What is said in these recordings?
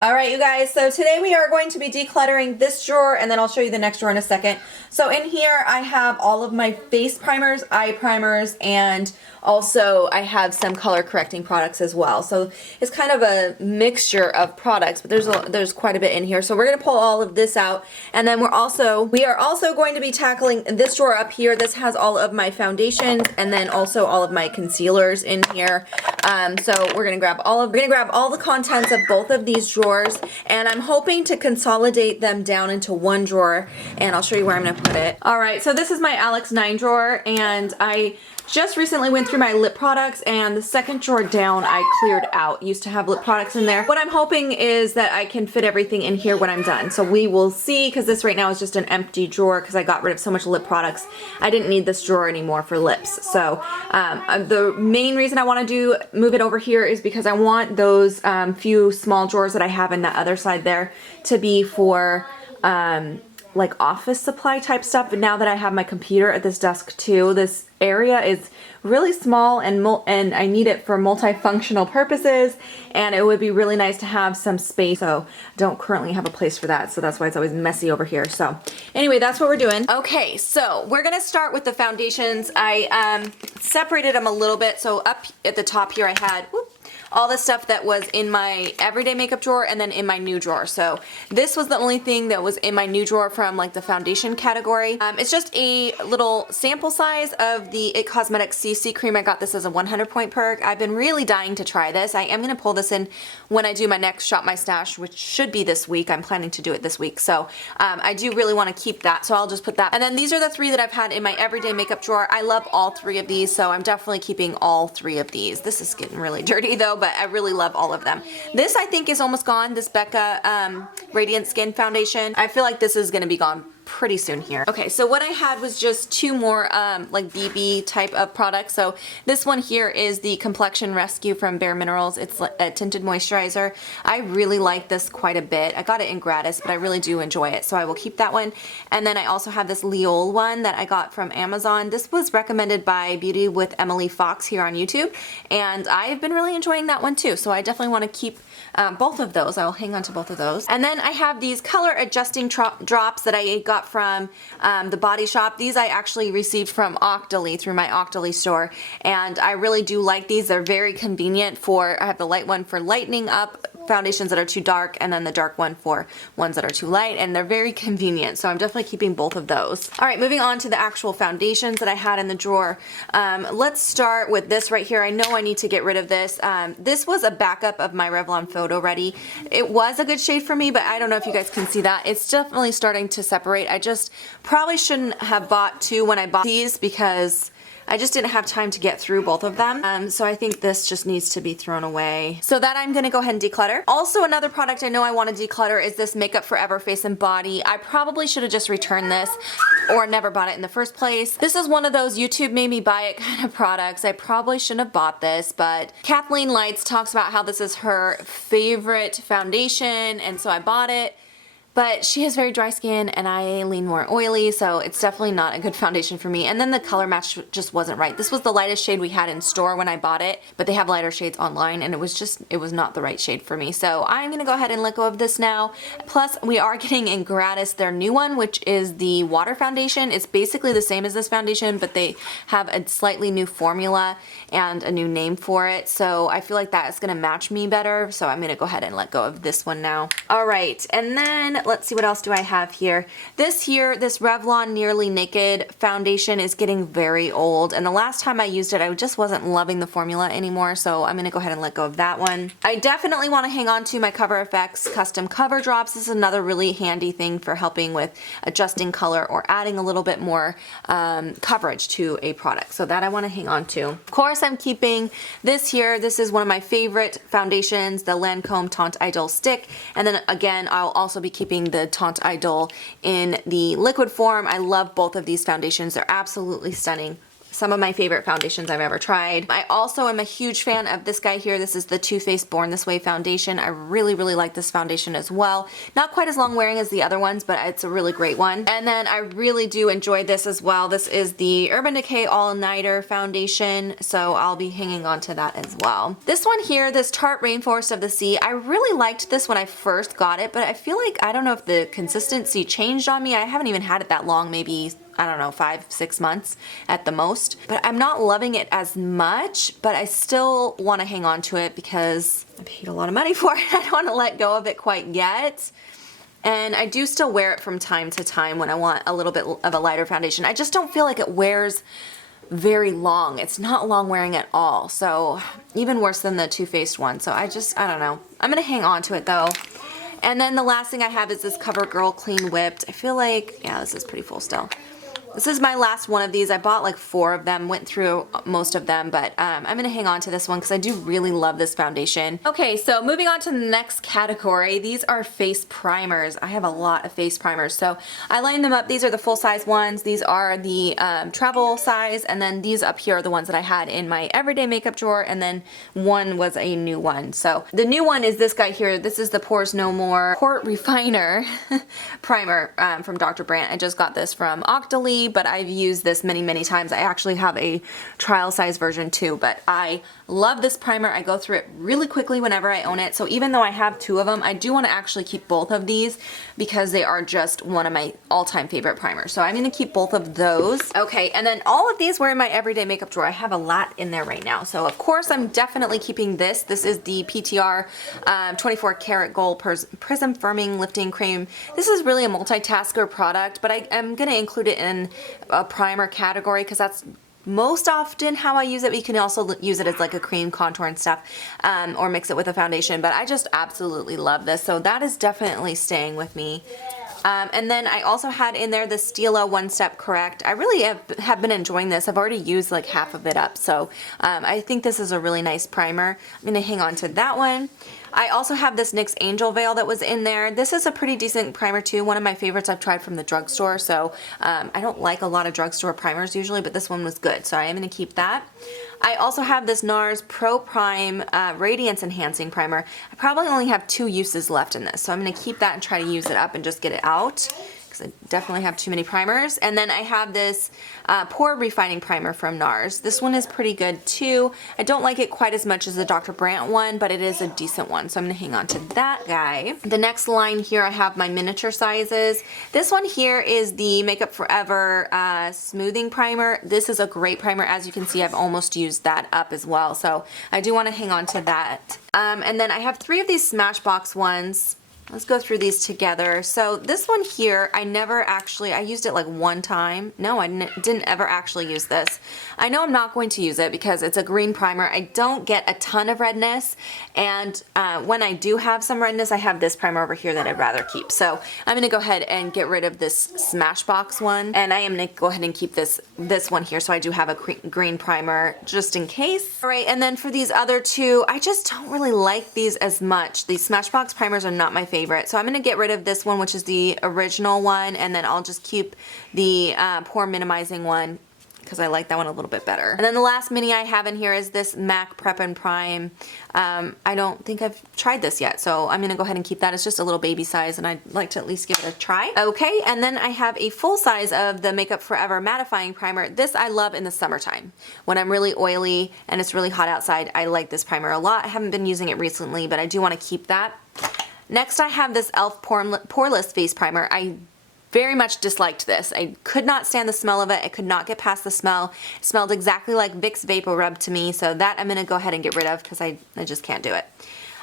All right, you guys, so today we are going to be decluttering this drawer, and then I'll show you the next drawer in a second. So in here I have all of my face primers, eye primers, and also I have some color correcting products as well. So it's kind of a mixture of products, but there's quite a bit in here. So we're going to pull all of this out, and then we are also going to be tackling this drawer up here. This has all of my foundations and then also all of my concealers in here. So we're going to grab all the contents of both of these drawers, and I'm hoping to consolidate them down into one drawer, and I'll show you where I'm going to put it. All right, so this is my Alex 9 drawer, and I just recently went through my lip products, and the second drawer down I cleared out. Used to have lip products in there. What I'm hoping is that I can fit everything in here when I'm done. So we will see, because this right now is just an empty drawer because I got rid of so much lip products. I didn't need this drawer anymore for lips. So the main reason I want to move it over here is because I want those few small drawers that I have in that other side there to be for like office supply type stuff. But now that I have my computer at this desk too, this area is really small and I need it for multifunctional purposes, and it would be really nice to have some space. So I don't currently have a place for that, so that's why it's always messy over here. So anyway, that's what we're doing. Okay, so we're gonna start with the foundations. I separated them a little bit. So up at the top here I had all the stuff that was in my everyday makeup drawer and then in my new drawer. So this was the only thing that was in my new drawer from like the foundation category. It's just a little sample size of the It Cosmetics CC cream. I got this as a 100 point perk. I've been really dying to try this. I am going to pull this in when I do my next Shop My Stash, which should be this week. I'm planning to do it this week. So I do really want to keep that. So I'll just put that. And then these are the three that I've had in my everyday makeup drawer. I love all three of these, so I'm definitely keeping all three of these. This is getting really dirty though, but I really love all of them. This I think is almost gone, this Becca Radiant Skin Foundation. I feel like this is going to be gone pretty soon here. Okay, so what I had was just two more like BB type of products. So this one here is the Complexion Rescue from Bare Minerals. It's a tinted moisturizer. I really like this quite a bit. I got it in gratis, but I really do enjoy it, so I will keep that one. And then I also have this Leol one that I got from Amazon. This was recommended by Beauty with Emily Fox here on YouTube, and I've been really enjoying that one too, so I definitely want to keep both of those. I will hang on to both of those. And then I have these color adjusting drops that I got from the Body Shop. These I actually received from Octoly through my Octoly store, and I really do like these. They're very convenient for, I have the light one for lightening up foundations that are too dark, and then the dark one for ones that are too light, and they're very convenient, so I'm definitely keeping both of those. Alright, moving on to the actual foundations that I had in the drawer. Let's start with this right here. I know I need to get rid of this. This was a backup of my Revlon Photo Ready. It was a good shade for me, but I don't know if you guys can see that. It's definitely starting to separate. I just probably shouldn't have bought two when I bought these because I just didn't have time to get through both of them. So I think this just needs to be thrown away. So that I'm gonna go ahead and declutter. Also, another product I know I want to declutter is this Makeup Forever Face and Body. I probably should have just returned this or never bought it in the first place. This is one of those YouTube made me buy it kind of products. I probably shouldn't have bought this, but Kathleen Lights talks about how this is her favorite foundation, and so I bought it. But she has very dry skin and I lean more oily, so it's definitely not a good foundation for me. And then the color match just wasn't right. This was the lightest shade we had in store when I bought it, but they have lighter shades online, and it was not the right shade for me. So I'm gonna go ahead and let go of this now. Plus, we are getting in gratis their new one, which is the water foundation. It's basically the same as this foundation, but they have a slightly new formula and a new name for it. So I feel like that is gonna match me better. So I'm gonna go ahead and let go of this one now. All right, and then let's see, what else do I have here? This Revlon Nearly Naked foundation is getting very old, and the last time I used it I just wasn't loving the formula anymore, so I'm gonna go ahead and let go of that one. I definitely want to hang on to my Cover FX custom cover drops. This is another really handy thing for helping with adjusting color or adding a little bit more coverage to a product, so that I want to hang on to. Of course, I'm keeping this here. This is one of my favorite foundations, the Lancome Taunt Idol Stick, and then again I'll also be keeping the Taunt Idol in the liquid form. I love both of these foundations. They're absolutely stunning. some of my favorite foundations I've ever tried. I also am a huge fan of this guy here. This is the Too Faced Born This Way foundation. I really, really like this foundation as well. Not quite as long wearing as the other ones, but it's a really great one. And then I really do enjoy this as well. This is the Urban Decay All Nighter foundation, so I'll be hanging on to that as well. This one here, this Tarte Rainforest of the Sea, I really liked this when I first got it, but I feel like, I don't know if the consistency changed on me. I haven't even had it that long, maybe, I don't know, 5-6 months at the most. But I'm not loving it as much, but I still want to hang on to it because I paid a lot of money for it. I don't want to let go of it quite yet. And I do still wear it from time to time when I want a little bit of a lighter foundation. I just don't feel like it wears very long. It's not long wearing at all. So even worse than the Too Faced one. So I don't know. I'm going to hang on to it though. And then the last thing I have is this CoverGirl Clean Whipped. I feel like, yeah, this is pretty full still. This is my last one of these. I bought like 4 of them, went through most of them, but I'm going to hang on to this one because I do really love this foundation. Okay, so moving on to the next category. These are face primers. I have a lot of face primers, so I lined them up. These are the full-size ones. These are the travel size, and then these up here are the ones that I had in my everyday makeup drawer, and then one was a new one. So the new one is this guy here. This is the Pores No More Port Refiner Primer from Dr. Brandt. I just got this from Octoly, but I've used this many, many times. I actually have a trial size version too, but I love this primer. I go through it really quickly whenever I own it. So even though I have 2 of them, I do want to actually keep both of these because they are just one of my all-time favorite primers. So I'm going to keep both of those. Okay, and then all of these were in my everyday makeup drawer. I have a lot in there right now. So of course I'm definitely keeping this. This is the PTR 24 karat gold prism firming lifting cream. This is really a multitasker product, but I am going to include it in a primer category because that's most often how I use it. But you can also use it as like a cream contour and stuff, or mix it with a foundation, but I just absolutely love this, so that is definitely staying with me. And then I also had in there the Stila One Step Correct. I really have been enjoying this. I've already used like half of it up, so I think this is a really nice primer. I'm going to hang on to that one. I also have this NYX Angel Veil that was in there. This is a pretty decent primer too. One of my favorites I've tried from the drugstore. So I don't like a lot of drugstore primers usually, but this one was good. So I am going to keep that. I also have this NARS Pro Prime Radiance Enhancing Primer. I probably only have 2 uses left in this. So I'm going to keep that and try to use it up and just get it out. I definitely have too many primers. And then I have this Pore Refining Primer from NARS. This one is pretty good too. I don't like it quite as much as the Dr. Brandt one, but it is a decent one, so I'm going to hang on to that guy. The next line here, I have my miniature sizes. This one here is the Makeup Forever Smoothing Primer. This is a great primer. As you can see, I've almost used that up as well, so I do want to hang on to that. And then I have 3 of these Smashbox ones. Let's go through these together. So this one here, I used it like one time. No, I didn't ever actually use this. I know I'm not going to use it because it's a green primer. I don't get a ton of redness, and when I do have some redness, I have this primer over here that I'd rather keep. So I'm gonna go ahead and get rid of this Smashbox one, and I am gonna go ahead and keep this one here, so I do have a green primer just in case. All right, and then for these other 2, I just don't really like these as much. These Smashbox primers are not my favorite, so I'm gonna get rid of this one, which is the original one, and then I'll just keep the pore minimizing one because I like that one a little bit better. And then the last mini I have in here is this MAC Prep and Prime. I don't think I've tried this yet, so I'm gonna go ahead and keep that. It's just a little baby size, and I'd like to at least give it a try. Okay, and then I have a full size of the Makeup Forever Mattifying Primer. This I love in the summertime. When I'm really oily and it's really hot outside, I like this primer a lot. I haven't been using it recently, but I do wanna keep that. Next I have this e.l.f. Poreless Face Primer. I very much disliked this. I could not stand the smell of it. I could not get past the smell. It smelled exactly like Vicks Vapor Rub to me, so that I'm going to go ahead and get rid of because I just can't do it.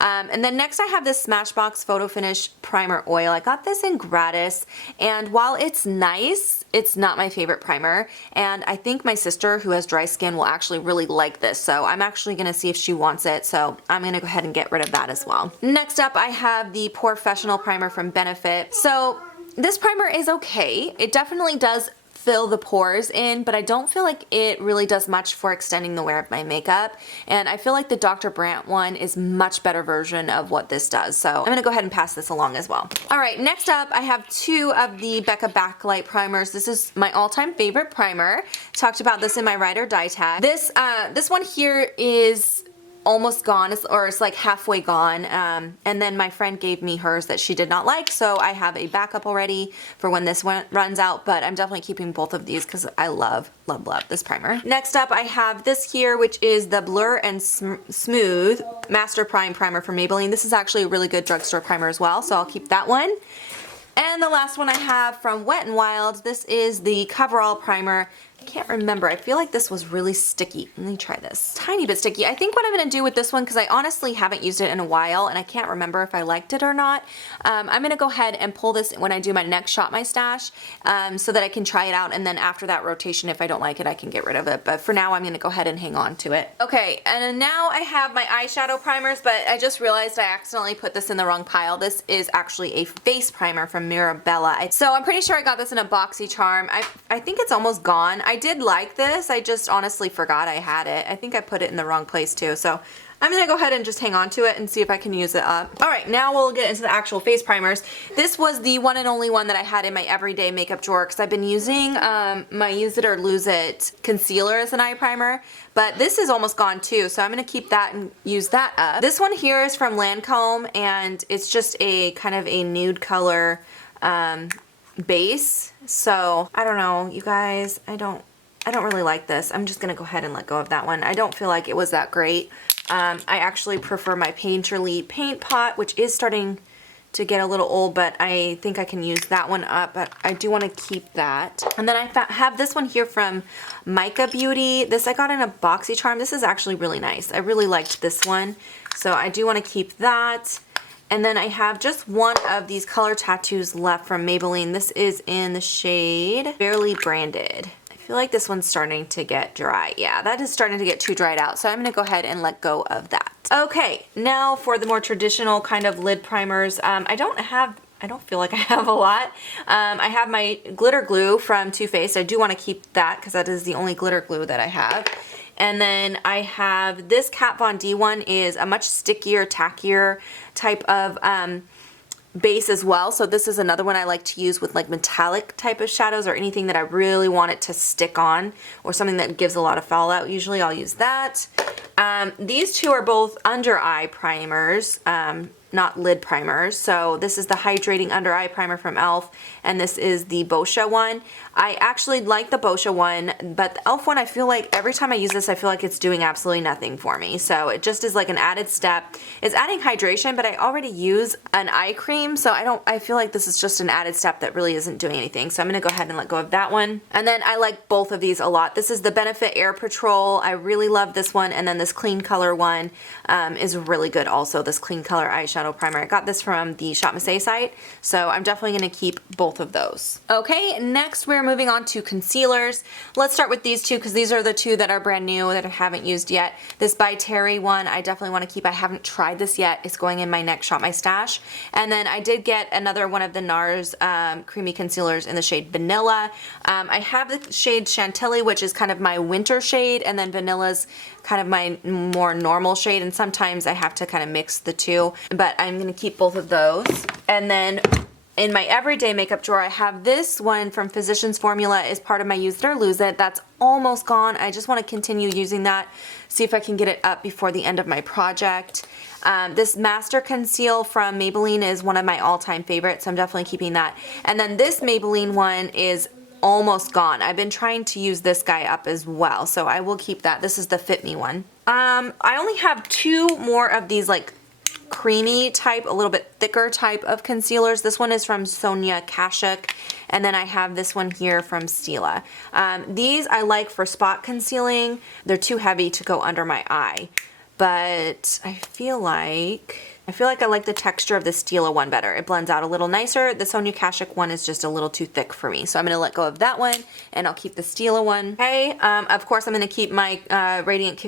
And then next I have this Smashbox Photo Finish Primer Oil. I got this in gratis, and while it's nice, it's not my favorite primer, and I think my sister, who has dry skin, will actually really like this, so I'm actually going to see if she wants it, so I'm going to go ahead and get rid of that as well. Next up I have the Porefessional Primer from Benefit. So this primer is okay. It definitely does fill the pores in, but I don't feel like it really does much for extending the wear of my makeup. And I feel like the Dr. Brandt one is much better version of what this does. So I'm gonna go ahead and pass this along as well. All right, next up I have 2 of the Becca Backlight primers. This is my all-time favorite primer. Talked about this in my Ride or Die tag. This one here is almost gone, or it's like halfway gone, and then my friend gave me hers that she did not like, so I have a backup already for when this one runs out, but I'm definitely keeping both of these because I love this primer. Next up I have this here, which is the Blur and Smooth Master Prime Primer from Maybelline. This is actually a really good drugstore primer as well, so I'll keep that one. And the last one I have from Wet n Wild, this is the Coverall Primer. I can't remember. I feel like this was really sticky. Let me try this. Tiny bit sticky. I think what I'm going to do with this one, because I honestly haven't used it in a while and I can't remember if I liked it or not, I'm going to go ahead and pull this when I do my next Shop My Stash, so that I can try it out, and then after that rotation, if I don't like it, I can get rid of it. But for now, I'm going to go ahead and hang on to it. Okay, and now I have my eyeshadow primers, but I just realized I accidentally put this in the wrong pile. This is actually a face primer from Mirabella. So I'm pretty sure I got this in a boxy charm. I think it's almost gone. I did like this, I just honestly forgot I had it. I think I put it in the wrong place too, so I'm gonna go ahead and just hang on to it and see if I can use it up. Alright, now we'll get into the actual face primers. This was the one and only one that I had in my everyday makeup drawer because I've been using my Use It or Lose It concealer as an eye primer, but this is almost gone too, so I'm gonna keep that and use that up. This one here is from Lancome, and it's just a kind of a nude color base, so I don't know, you guys, I don't really like this. I'm just gonna go ahead and let go of that one. I don't feel like it was that great. I actually prefer my Painterly paint pot, which is starting to get a little old, but I think I can use that one up, but I do want to keep that. And then I have this one here from Mica Beauty. This I got in a boxy charm. This is actually really nice. I really liked this one, so I do want to keep that. And then I have just one of these color tattoos left from Maybelline. This is in the shade Barely Branded. I feel like this one's starting to get dry. Yeah, that is starting to get too dried out, so I'm gonna go ahead and let go of that. Okay, now for the more traditional kind of lid primers. I don't feel like I have a lot. I have my glitter glue from Too Faced. I do want to keep that because that is the only glitter glue that I have. And then I have this Kat Von D one, is a much stickier, tackier type of base as well. So this is another one I like to use with like metallic type of shadows or anything that I really want it to stick on, or something that gives a lot of fallout. Usually I'll use that. These two are both under eye primers, not lid primers. So this is the Hydrating Under Eye Primer from e.l.f. and this is the Boscia one. I actually like the Boscia one, but the e.l.f. one, I feel like every time I use this, I feel like it's doing absolutely nothing for me. So it just is like an added step. It's adding hydration, but I already use an eye cream, so I feel like this is just an added step that really isn't doing anything. So I'm gonna go ahead and let go of that one. And then I like both of these a lot. This is the Benefit Air Patrol. I really love this one, and then this Clean Color one is really good also, this Clean Color eyeshadow primer. I got this from the Shop Missy site, so I'm definitely going to keep both of those. Okay, next we're moving on to concealers. Let's start with these two because these are the two that are brand new that I haven't used yet. This By Terry one I definitely want to keep. I haven't tried this yet. It's going in my next Shop My Stash. And then I did get another one of the NARS creamy concealers in the shade Vanilla. I have the shade Chantilly, which is kind of my winter shade, and then Vanilla's kind of my more normal shade, and sometimes I have to kind of mix the two, but I'm going to keep both of those. And then in my everyday makeup drawer, I have this one from Physicians Formula as part of my Use It or Lose It. That's almost gone. I just want to continue using that, see if I can get it up before the end of my project. This Master Conceal from Maybelline is one of my all-time favorites, so I'm definitely keeping that. And then this Maybelline one is almost gone. I've been trying to use this guy up as well, so I will keep that. This is the Fit Me one. I only have two more of these like creamy type, a little bit thicker type of concealers. This one is from Sonia Kashuk, and then I have this one here from Stila. These I like for spot concealing. They're too heavy to go under my eye, but I feel like I like the texture of the Stila one better. It blends out a little nicer. The Sonia Kashuk one is just a little too thick for me, so I'm gonna let go of that one, and I'll keep the Stila one. Okay, of course I'm gonna keep my Radiant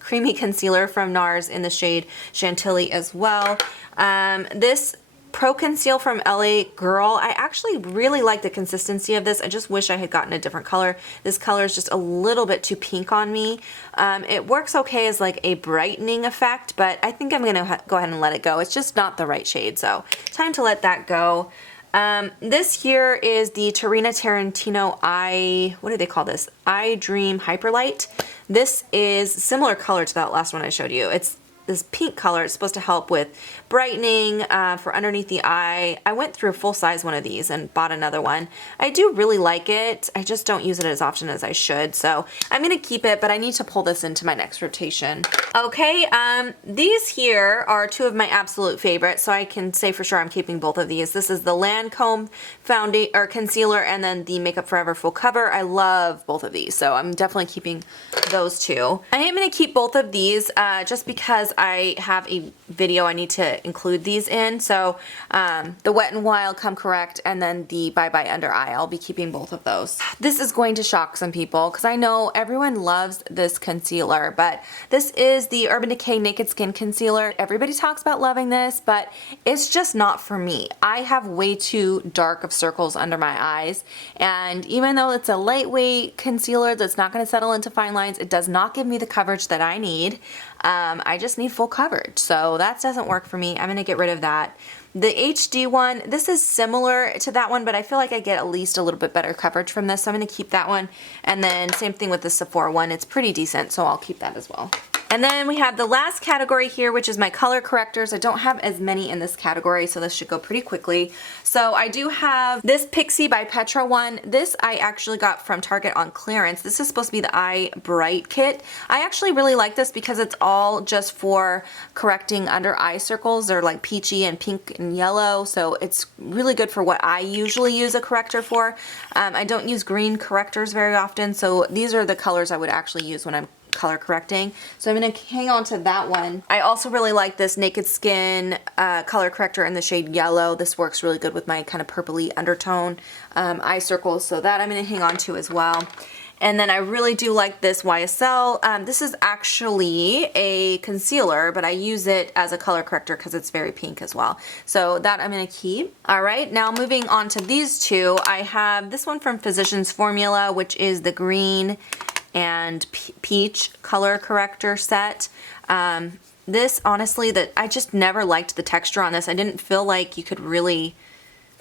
Creamy Concealer from NARS in the shade Chantilly as well. This Pro Conceal from LA Girl. I actually really like the consistency of this. I just wish I had gotten a different color. This color is just a little bit too pink on me. It works okay as like a brightening effect, but I think I'm gonna go ahead and let it go. It's just not the right shade, so time to let that go. This here is the Tarina Tarantino what do they call this? I Dream Hyperlight. This is similar color to that last one I showed you. It's this pink color. It's supposed to help with brightening for underneath the eye. I went through a full-size one of these and bought another one. I do really like it. I just don't use it as often as I should, so I'm gonna keep it, but I need to pull this into my next rotation. Okay, these here are two of my absolute favorites, so I can say for sure I'm keeping both of these. This is the Lancome concealer and then the Makeup Forever Full Cover. I love both of these, so I'm definitely keeping those two. I am gonna keep both of these just because I have a video I need to include these in. So the Wet n Wild Come Correct and then the Bye Bye Under Eye. I'll be keeping both of those. This is going to shock some people because I know everyone loves this concealer, but this is the Urban Decay Naked Skin Concealer. Everybody talks about loving this, but it's just not for me. I have way too dark of circles under my eyes, and even though it's a lightweight concealer that's not going to settle into fine lines, it does not give me the coverage that I need. I just need full coverage, so that doesn't work for me. I'm going to get rid of that. The HD one, this is similar to that one, but I feel like I get at least a little bit better coverage from this, so I'm going to keep that one. And then same thing with the Sephora one. It's pretty decent, so I'll keep that as well. And then we have the last category here, which is my color correctors. I don't have as many in this category, so this should go pretty quickly. So I do have this Pixie by Petra one. This I actually got from Target on clearance. This is supposed to be the Eye Bright kit. I actually really like this because it's all just for correcting under eye circles. They're like peachy and pink and yellow, so it's really good for what I usually use a corrector for. I don't use green correctors very often, so these are the colors I would actually use when I'm color correcting. So I'm going to hang on to that one. I also really like this Naked Skin color corrector in the shade yellow. This works really good with my kind of purpley undertone eye circles, so that I'm going to hang on to as well. And then I really do like this YSL. This is actually a concealer, but I use it as a color corrector because it's very pink as well. So that I'm going to keep. All right, now moving on to these two, I have this one from Physicians Formula, which is the green and peach color corrector set. This honestly, I just never liked the texture on this. I didn't feel like you could really,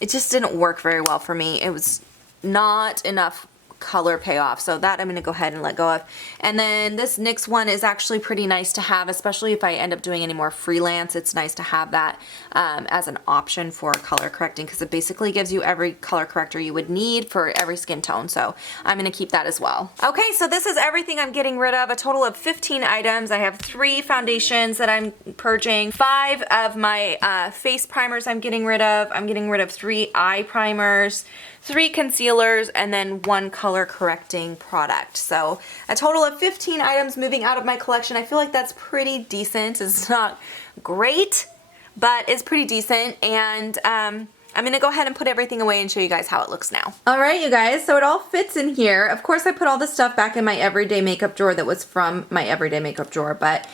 it just didn't work very well for me. It was not enough color payoff, so that I'm going to go ahead and let go of. And then this NYX one is actually pretty nice to have, especially if I end up doing any more freelance. It's nice to have that as an option for color correcting because it basically gives you every color corrector you would need for every skin tone, so I'm going to keep that as well. Okay, so this is everything I'm getting rid of, a total of 15 items. I have 3 foundations that I'm purging, 5 of my face primers I'm getting rid of. I'm getting rid of 3 eye primers, 3 concealers, and then 1 color correcting product. So a total of 15 items moving out of my collection. I feel like that's pretty decent. It's not great, but it's pretty decent. And I'm gonna go ahead and put everything away and show you guys how it looks now. All right, you guys, so it all fits in here. Of course, I put all the stuff back in my everyday makeup drawer that was from my everyday makeup drawer, but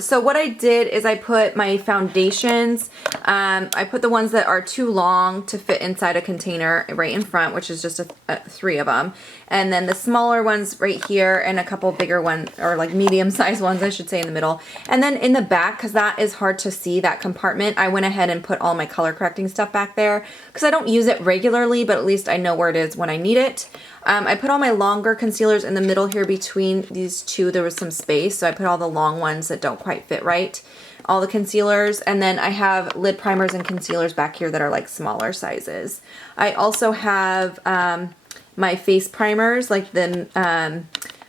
so what I did is I put my foundations, I put the ones that are too long to fit inside a container right in front, which is just 3 of them, and then the smaller ones right here and a couple bigger ones, or like medium-sized ones, I should say, in the middle. And then in the back, because that is hard to see, that compartment, I went ahead and put all my color correcting stuff back there because I don't use it regularly, but at least I know where it is when I need it. I put all my longer concealers in the middle here between these two. There was some space, so I put all the long ones that don't quite fit right, all the concealers, and then I have lid primers and concealers back here that are like smaller sizes. I also have my face primers, like the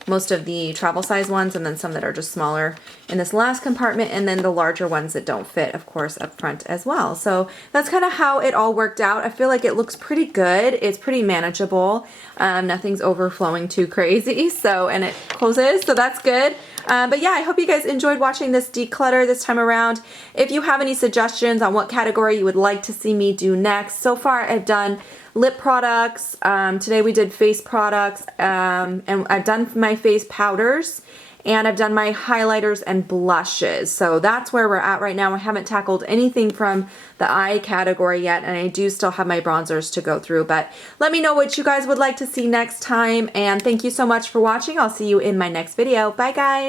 most of the travel size ones, and then some that are just smaller in this last compartment, and then the larger ones that don't fit, of course, up front as well. So that's kind of how it all worked out. I feel like it looks pretty good. It's pretty manageable. Nothing's overflowing too crazy, so, and it closes, so that's good. But yeah, I hope you guys enjoyed watching this declutter this time around. If you have any suggestions on what category you would like to see me do next, so far I've done lip products. Today we did face products, and I've done my face powders and I've done my highlighters and blushes. So that's where we're at right now. I haven't tackled anything from the eye category yet, and I do still have my bronzers to go through, but let me know what you guys would like to see next time, and thank you so much for watching. I'll see you in my next video. Bye guys.